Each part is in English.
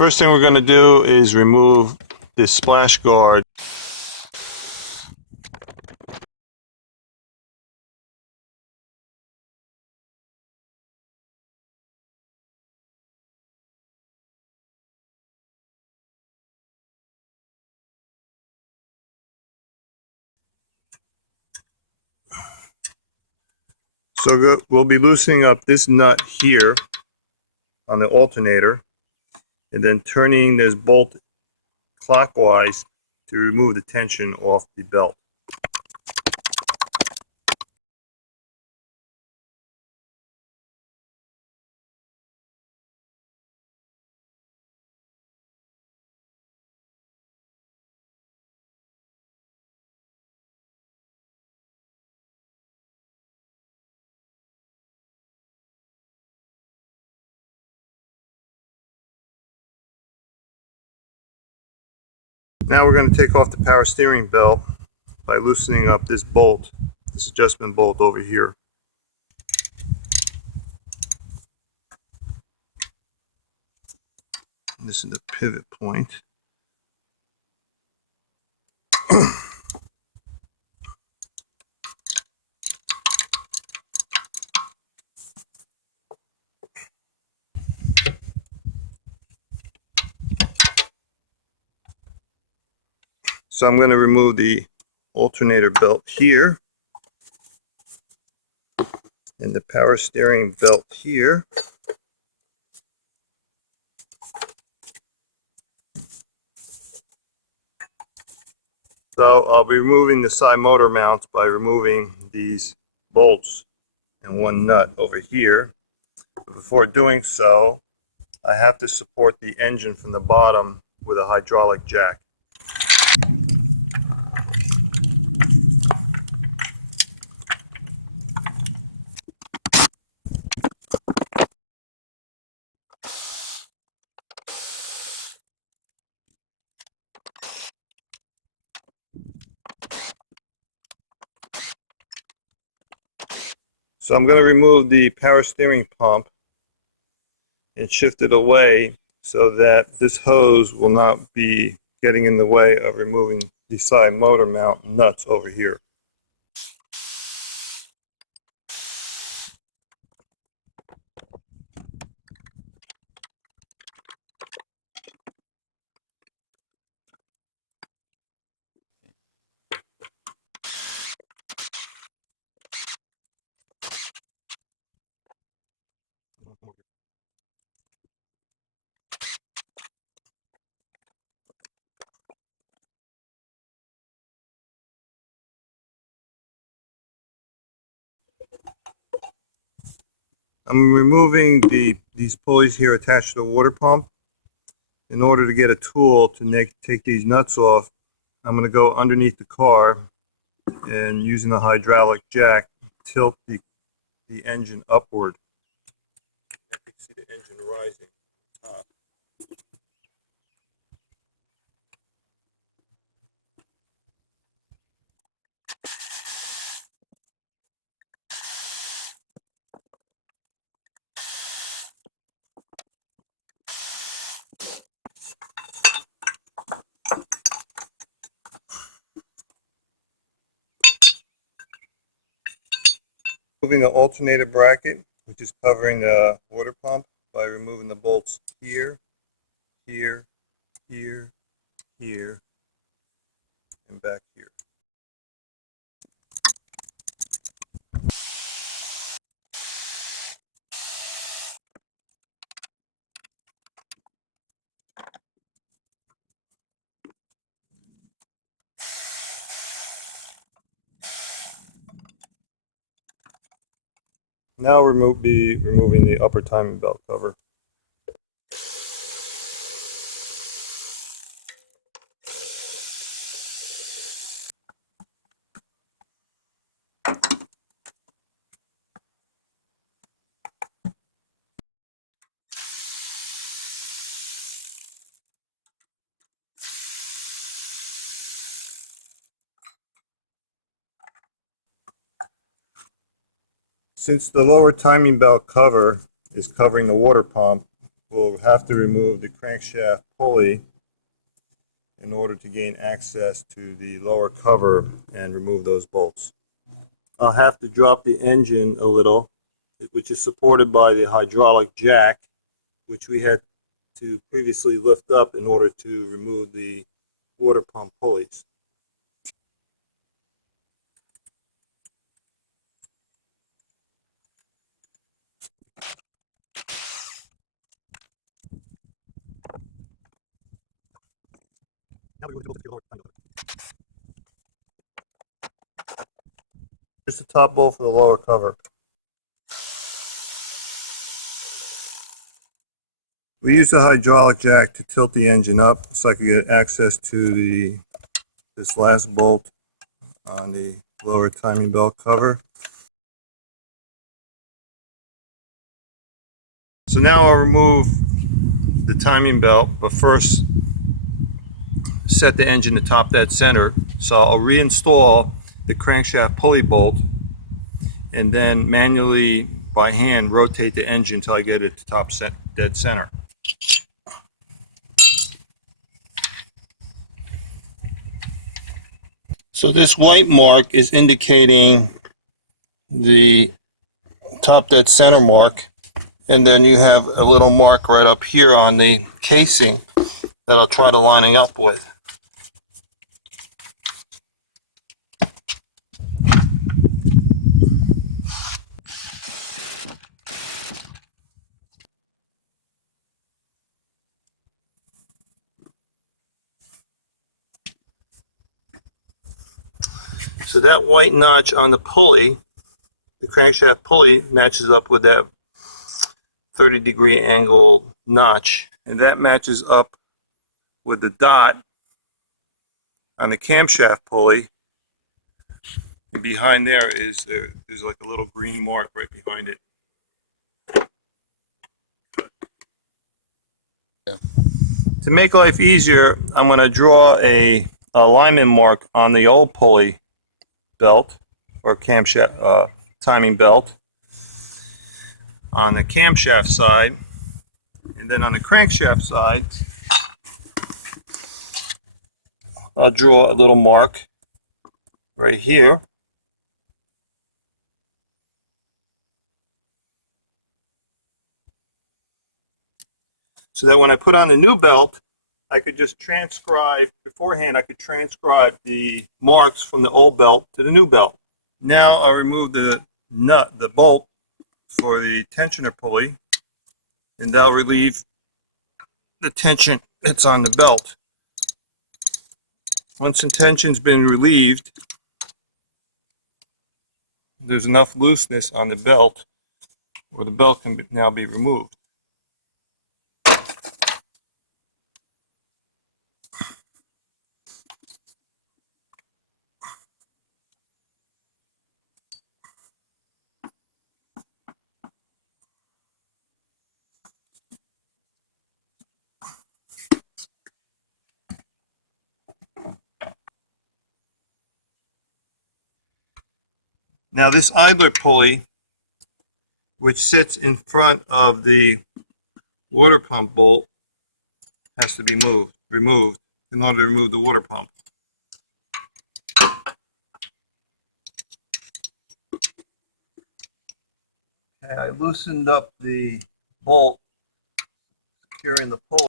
First thing we're going to do is remove this splash guard. So we'll be loosening up this nut here on the alternator and then turning this bolt clockwise to remove the tension off the belt. Now we're going to take off the power steering belt by loosening up this bolt, this adjustment bolt over here. This is the pivot point. So I'm going to remove the alternator belt here and the power steering belt here. So I'll be removing the side motor mounts by removing these bolts and one nut over here. But before doing so, I have to support the engine from the bottom with a hydraulic jack. So I'm going to remove the power steering pump and shift it away so that this hose will not be getting in the way of removing the side motor mount nuts over here. I'm removing these pulleys here attached to the water pump. In order to get a tool to take these nuts off, I'm going to go underneath the car and using the hydraulic jack, tilt the engine upward. You can see the engine rising top. Removing the alternator bracket, which is covering the water pump, by removing the bolts here, here, here, here, and back here. Now we'll be removing the upper timing belt cover. Since the lower timing belt cover is covering the water pump, we'll have to remove the crankshaft pulley in order to gain access to the lower cover and remove those bolts. I'll have to drop the engine a little, which is supported by the hydraulic jack, which we had to previously lift up in order to remove the water pump pulleys. Just the top bolt for the lower cover. We use the hydraulic jack to tilt the engine up so I can get access to this last bolt on the lower timing belt cover. So now I'll remove the timing belt, but first set the engine to top dead center. So I'll reinstall the crankshaft pulley bolt and then manually by hand rotate the engine until I get it to top dead center. So this white mark is indicating the top dead center mark, and then you have a little mark right up here on the casing that I'll try to line it up with. So that white notch on the pulley, the crankshaft pulley, matches up with that 30-degree angle notch, and that matches up with the dot on the camshaft pulley. And behind there's like a little green mark right behind it. To make life easier, I'm going to draw a alignment mark on the old pulley belt or camshaft timing belt on the camshaft side, and then on the crankshaft side I'll draw a little mark right here. So that when I put on the new belt, I could just transcribe, beforehand I could transcribe the marks from the old belt to the new belt. Now I'll remove the nut, the bolt for the tensioner pulley, and that'll relieve the tension that's on the belt. Once the tension's been relieved, there's enough looseness on the belt where the belt can now be removed. Now this idler pulley, which sits in front of the water pump bolt, has to be removed in order to remove the water pump. Okay, I loosened up the bolt securing the pulley.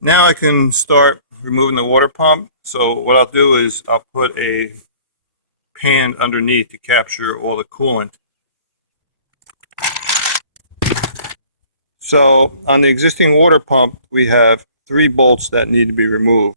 Now I can start removing the water pump. So what I'll do is I'll put a pan underneath to capture all the coolant. So on the existing water pump, we have 3 bolts that need to be removed.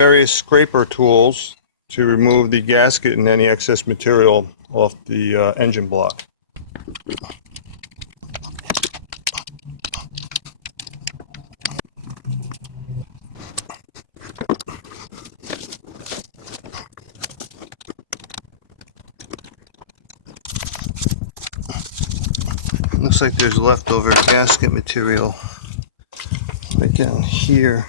Various scraper tools to remove the gasket and any excess material off the engine block. Looks like there's leftover gasket material right down here.